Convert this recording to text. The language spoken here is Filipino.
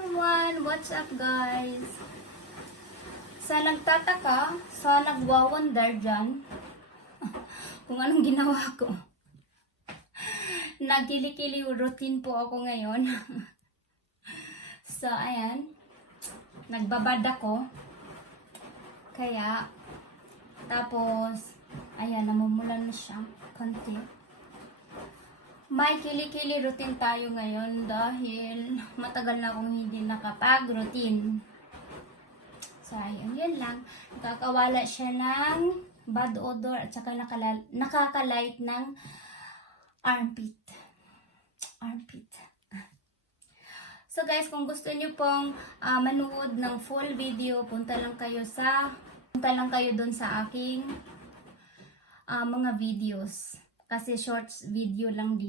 everyone! What's up guys? Sa nagtataka, sa nagwawonder dyan, kung anong ginawa ko. Nagkili-kili routine po ako ngayon. So ayan, nagbabad ako. Kaya, tapos, ayan, namumulan na siya, konti. May kili-kili routine tayo ngayon dahil matagal na akong hindi nakapag-routine. So, ayun, yun lang. Nakakawala siya ng bad odor at saka nakakalight ng armpit. So guys, kung gusto niyo pong manood ng full video, punta lang kayo dun sa aking mga videos. Kasi shorts video lang dito.